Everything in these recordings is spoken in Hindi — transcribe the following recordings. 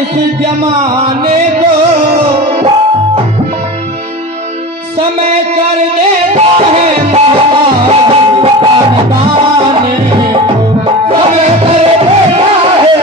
इस जमाने को समय कर देता है कारखाने को, समय कर देता है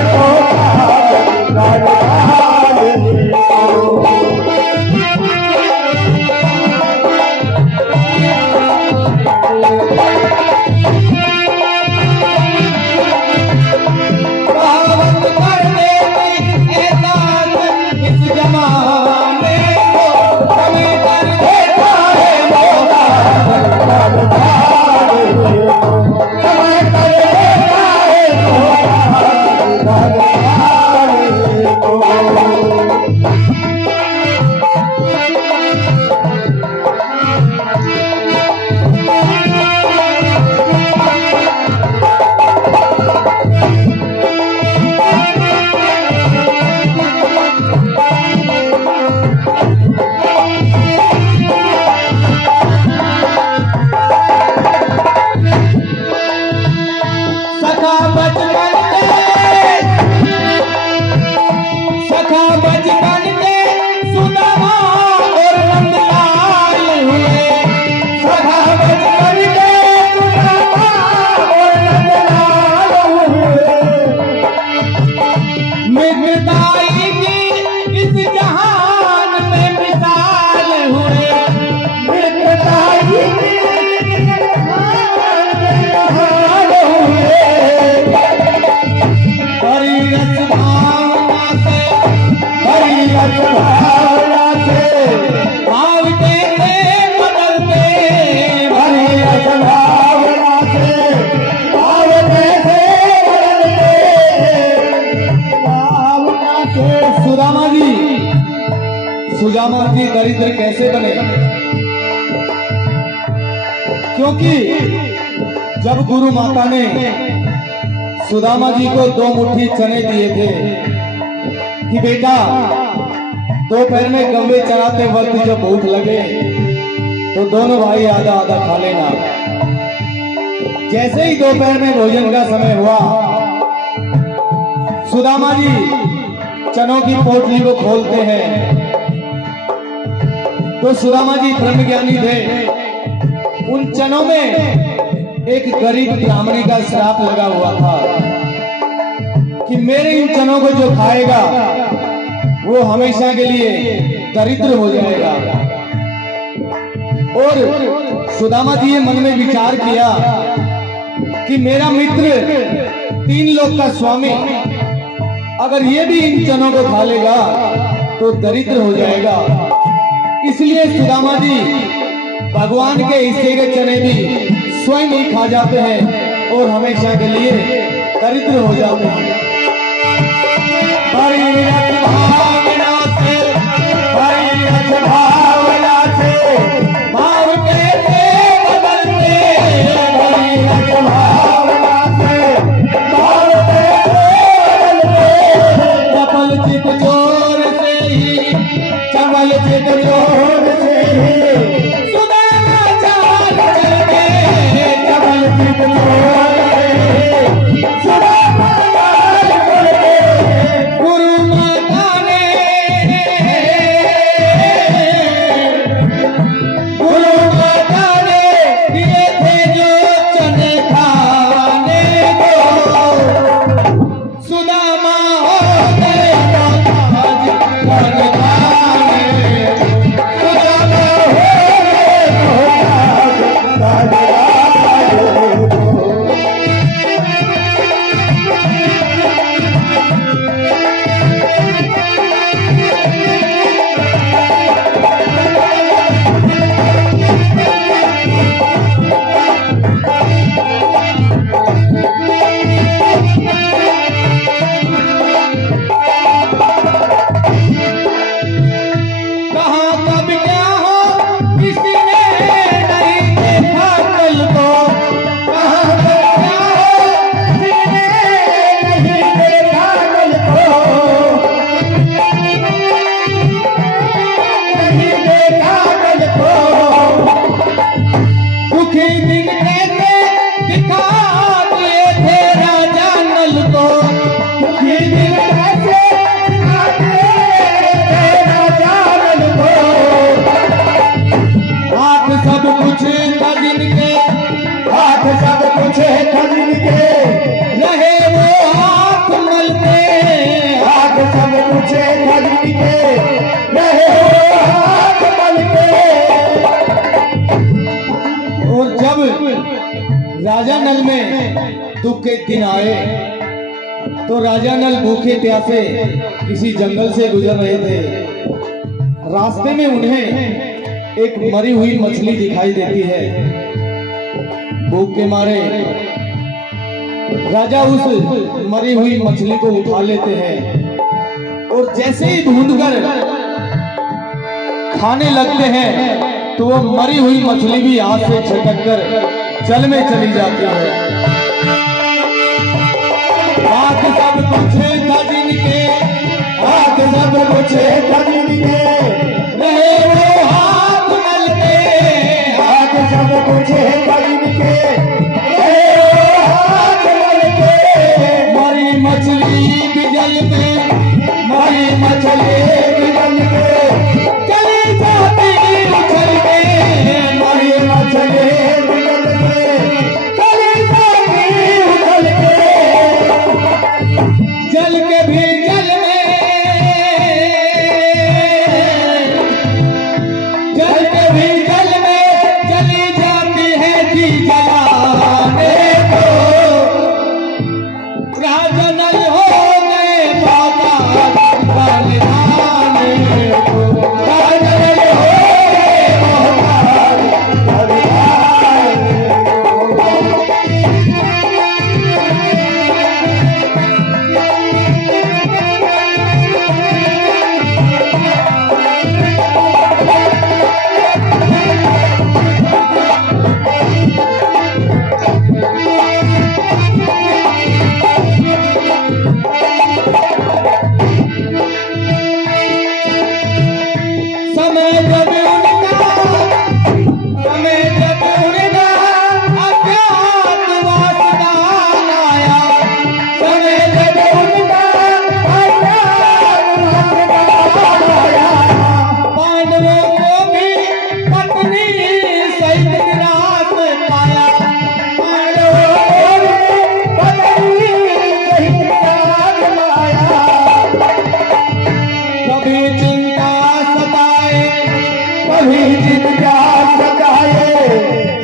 सुदामा जी दरिद्र कैसे बने? क्योंकि जब गुरु माता ने सुदामा जी को 2 मुट्ठी चने दिए थे कि बेटा दोपहर में गंवे चराते वक्त जब भूख लगे तो दोनों भाई आधा आधा खा लेना। जैसे ही दोपहर में भोजन का समय हुआ, सुदामा जी चनों की पोटली को खोलते हैं तो सुदामा जी ब्रह्मज्ञानी थे। उन चनों में एक गरीब ब्राह्मणी का श्राप लगा हुआ था कि मेरे इन चनों को जो खाएगा वो हमेशा के लिए दरिद्र हो जाएगा। और सुदामा जी ने मन में विचार किया कि मेरा मित्र 3 लोक का स्वामी अगर ये भी इन चनों को खा लेगा तो दरिद्र हो जाएगा। इसलिए सुदामा जी भगवान के हिस्से के चने भी स्वयं ही खा जाते हैं और हमेशा के लिए दरिद्र हो जाते हैं। भाव कैसे बदलते चपल चित चोर से ही, चपल चित चोर से ही सुदामा चाल चले, चपल चित चोर से ही सुदामा चाल चले। गुरु माता ने दिए थे जो चने खाने को, सुदामा हो गए आज चने खाने, सुदामा हो गए आज चने राजा नल में दुख के दिन आए तो राजा नल भूखे प्यासे किसी जंगल से गुजर रहे थे। रास्ते में उन्हें एक मरी हुई मछली दिखाई देती है। भूख के मारे राजा उस मरी हुई मछली को उठा लेते हैं और जैसे ही ढूंढकर खाने लगते हैं तो वो मरी हुई मछली भी हाथ से छटक कर जल में चली जाती है। हाथ सब कुछ था जिनके, हाथ सब कुछ था जिनके, रहे वो हाथ नल के, हाथ सब कुछ था जिनके, रहे वो हाथ नल के। मरी मछली भी जल में, मरी मछली भी जल में चली जाती उछल के, मरी मछली भी जल में चली जाती उछल के। जल के भी जल में, जल के भी जल में चली जाती है जी जलाने को। राजा नल हो गए बाबा बलिदाने को, राजा नल हो गए बाबा बलिदाने को। समय जब उनका, समय जब उनका अज्ञात वासना आया, समय जब उनका अज्ञात वासना आया। पांडवों को भी पत्नी सहित निराश पाया, पांडवों को भी पत्नी सहित निराश पाया। कभी चिंता सताए, कभी चिंता सताए,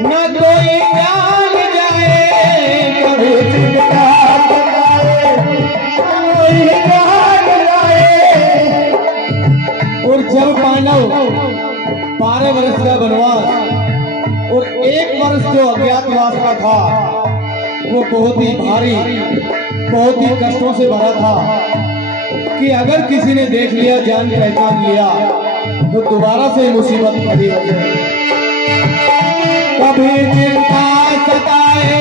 न कोई जान जाए, कभी चिंता सताए, न कोई जान जाए। और जब पांडव 12 वर्ष का वनवास और 1 वर्ष जो अज्ञातवास का था वो बहुत ही भारी, बहुत ही कष्टों से भरा था कि अगर किसी ने देख लिया, जान पहचान लिया तो दोबारा से मुसीबत खड़ी हो जाए। कभी चिंता सताए,